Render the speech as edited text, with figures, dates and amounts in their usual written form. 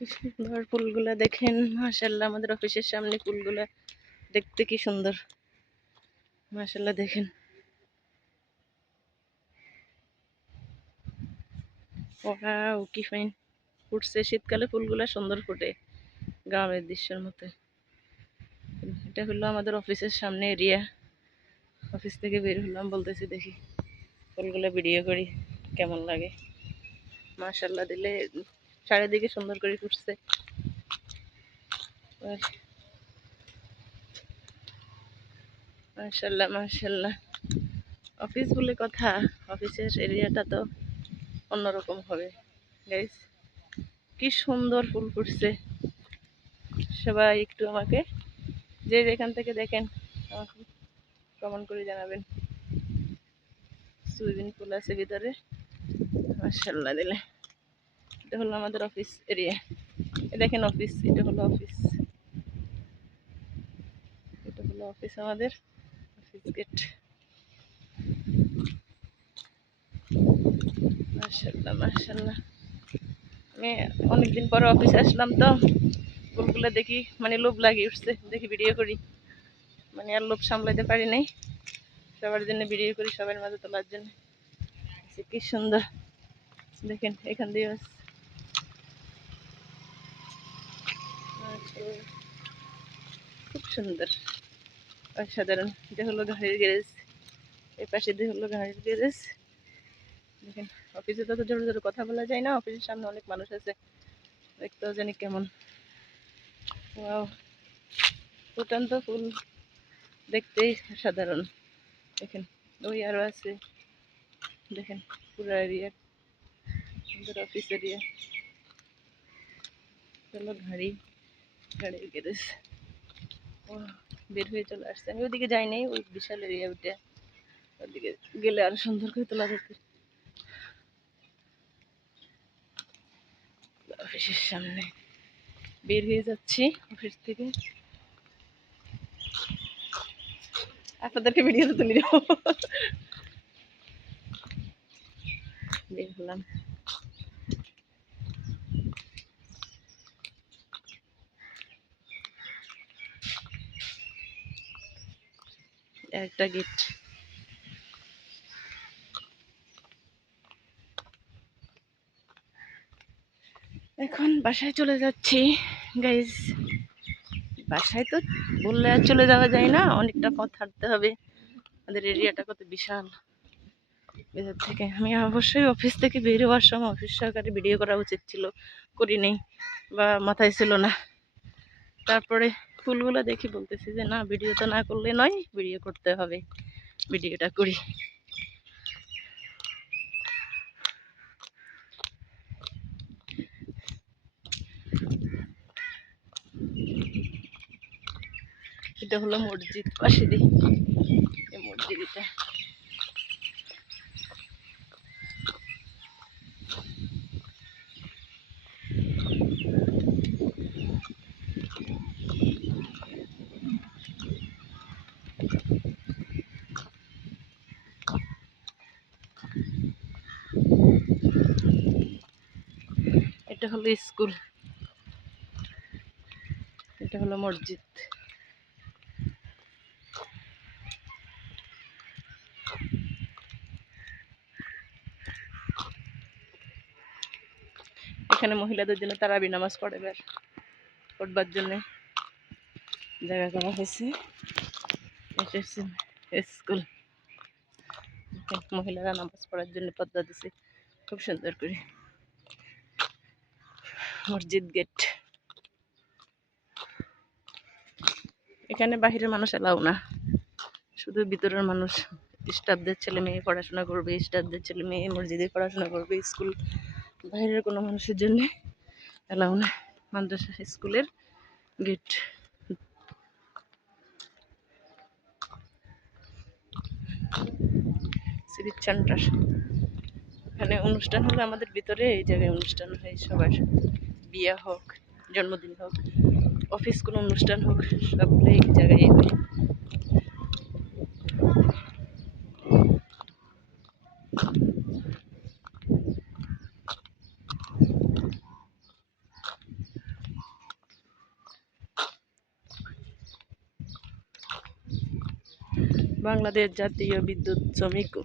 কি সুন্দর ফুলগুলা দেখেন, মাশাআল্লাহ। আমাদের অফিসের সামনে ফুলগুলা দেখতে কি সুন্দর, মাশাআল্লাহ। দেখেন ওয়াও, কি ফাইন ফুটছে। শীতকালে ফুলগুলা সুন্দর ফুটে, গ্রামের দৃশ্যের মতো। এটা হলো আমাদের অফিসের সামনে এরিয়া। অফিস থেকে বের হলাম, বলতেছি দেখি ফুলগুলা ভিডিও করি কেমন লাগে। মাশাআল্লাহ দিলে চারিদিকে সুন্দর করে ফুটছে। মাশাআল্লাহ মাশাআল্লাহ। অফিস বলে কথা, অফিসের এরিয়াটা তো অন্যরকম হবে গাইস। কি সুন্দর ফুল ফুটছে। সবাই একটু আমাকে যে যেখান থেকে দেখেন আমাকে কমেন্ট করে জানাবেন। সুইমিং পুল আছে ভিতরে, মাশাআল্লাহ দিলে। এটা হলো আমাদের অফিস এরিয়া। দেখেন অফিস, এটা হলো অফিস, এটা হলো অফিস আমাদের অফিস গেট। মাশাআল্লাহ মাশাআল্লাহ। আমি অনেকদিন পরে অফিসে আসলাম তো ফুলগুলো দেখি মানে লোভ লাগিয়ে উঠছে, দেখি ভিডিও করি। মানে আর লোভ সামলাতে পারি নাই, সবার জন্য ভিডিও করি, সবার মাঝে তোলার জন্য। কি সুন্দর দেখেন, এখান দিয়ে খুব সুন্দর, অসাধারণ। এটা হলো গাড়ির গ্যারেজ, এই পাশে দিয়ে হলো গাড়ির গ্যারেজ। দেখেন অফিসে তো জোরে জোরে কথা বলা যায় না, অফিসের সামনে অনেক মানুষ আছে, দেখতেও জানি কেমন। ওয়াও, ফুটান্ত ফুল দেখতেই সাধারণ। দেখেন ওই আরো আছে, দেখেন পুরো এরিয়া আমাদের অফিস এরিয়া। চলো গাড়ির গ্যারেজ। ও, বের হয়ে চলে আসছে। আমি ওদিকে যাই নাই, ওই বিশাল এরিয়া ওইটা, ওদিকে গেলে আরো সুন্দর করে তোলা যেত। অফিসের সামনে বের হয়ে যাচ্ছি অফিস থেকে, আপনাদেরকে ভিডিওতে তুলে যাবো। বের হলাম। একটা গেট। এখন বাসায় চলে যাচ্ছি গাইজ। বাসায় তো বললে আর চলে যাওয়া যায় না, অনেকটা পথ হাঁটতে হবে। আমাদের এরিয়াটা কত বিশাল। ভেতর থেকে আমি অবশ্যই অফিস থেকে বের হওয়ার সময় অফিস সহকারে ভিডিও করা উচিত ছিল, করি নেই বা মাথায় ছিল না। তারপরে ফুলগুলো দেখি বলতেছি যে না, ভিডিও তো না করলে নয়, ভিডিও করতে হবে, ভিডিওটা করি। এটা হলো মসজিদ, পাশে দিই এই মসজিদটা। এটা হলো স্কুল, এটা হলো মসজিদ। এখানে মহিলাদের জন্য তারাবি নামাজ পড়বার জন্য জায়গা করা হয়েছে। এটা হচ্ছে স্কুল, মহিলারা নামাজ পড়ার জন্য পর্দা দিছে খুব সুন্দর করে। মসজিদ গেট, এখানে বাহিরের মানুষ এলাও না, শুধু ভিতরের মানুষ। স্টাফদের ছেলে মেয়ে পড়াশোনা করবে, স্টাফদের ছেলে মেয়ে মসজিদে পড়াশোনা করবে, স্কুল। বাইরের কোনো মানুষের জন্য এলাও না। মাদ্রাসা স্কুলের গেট। সিভিক সেন্টার, এখানে অনুষ্ঠান হলে আমাদের ভিতরে এই জায়গায় অনুষ্ঠান হয় সবার, বিয়ে হোক, জন্মদিন হোক, অফিস কোনো অনুষ্ঠান হোক, সবগুলো এই জায়গায় হয়। বাংলাদেশ জাতীয় বিদ্যুৎ শ্রমিক